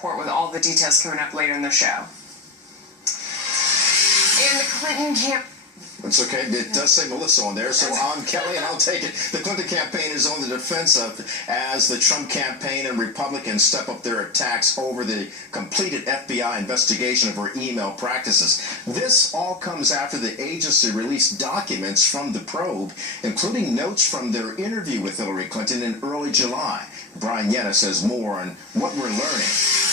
report with all the details coming up later in the show. In the Clinton camp. It's okay. It does say Melissa on there, so I'm Kelly, and I'll take it. The Clinton campaign is on the defensive as the Trump campaign and Republicans step up their attacks over the completed FBI investigation of her email practices. This all comes after the agency released documents from the probe, including notes from their interview with Hillary Clinton in early July. Brian Yennis has more on what we're learning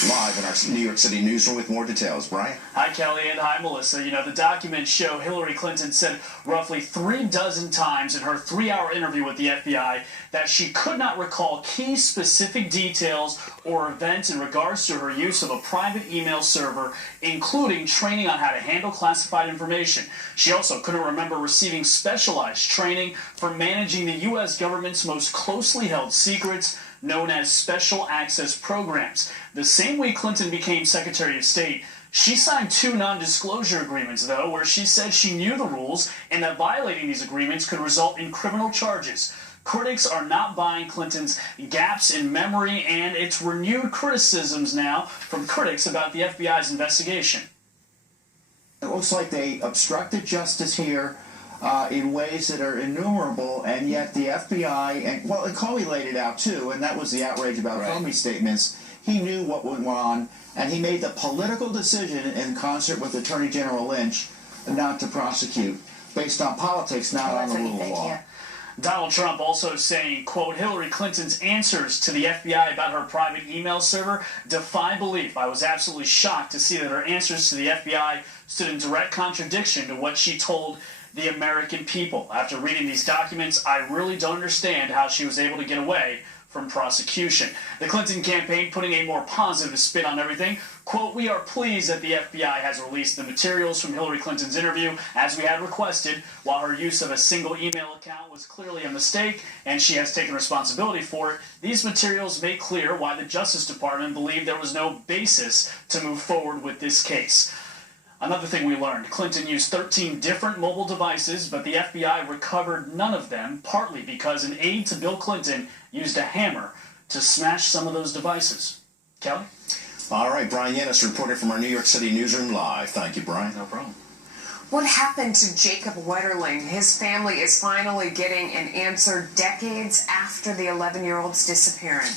live in our New York City newsroom with more details. Brian? Hi, Kelly, and hi, Melissa. You know, the documents show Hillary Clinton said roughly 36 times in her 3-hour interview with the FBI that she could not recall key specific details or events in regards to her use of a private email server, including training on how to handle classified information. She also couldn't remember receiving specialized training for managing the U.S. government's most closely held secrets, known as special access programs. The same week Clinton became Secretary of State, she signed 2 non-disclosure agreements, though, where she said she knew the rules and that violating these agreements could result in criminal charges. Critics are not buying Clinton's gaps in memory and its renewed criticisms now from critics about the FBI's investigation. It looks like they obstructed justice here in ways that are innumerable, and yet the FBI, and Comey laid it out too, and that was the outrage about Comey's statements. He knew what went on, and he made the political decision in concert with Attorney General Lynch not to prosecute, based on politics, not on the rule of law. Donald Trump also saying, quote, Hillary Clinton's answers to the FBI about her private email server defy belief. I was absolutely shocked to see that her answers to the FBI stood in direct contradiction to what she told the American people. After reading these documents, I really don't understand how she was able to get away from prosecution. The Clinton campaign putting a more positive spin on everything. Quote, we are pleased that the FBI has released the materials from Hillary Clinton's interview as we had requested. While her use of a single email account was clearly a mistake and she has taken responsibility for it, these materials make clear why the Justice Department believed there was no basis to move forward with this case. Another thing we learned, Clinton used 13 different mobile devices, but the FBI recovered none of them, partly because an aide to Bill Clinton used a hammer to smash some of those devices. Kelly? All right, Brian Yennis reporting from our New York City newsroom live. Thank you, Brian. No problem. What happened to Jacob Wetterling? His family is finally getting an answer decades after the 11-year-old's disappearance.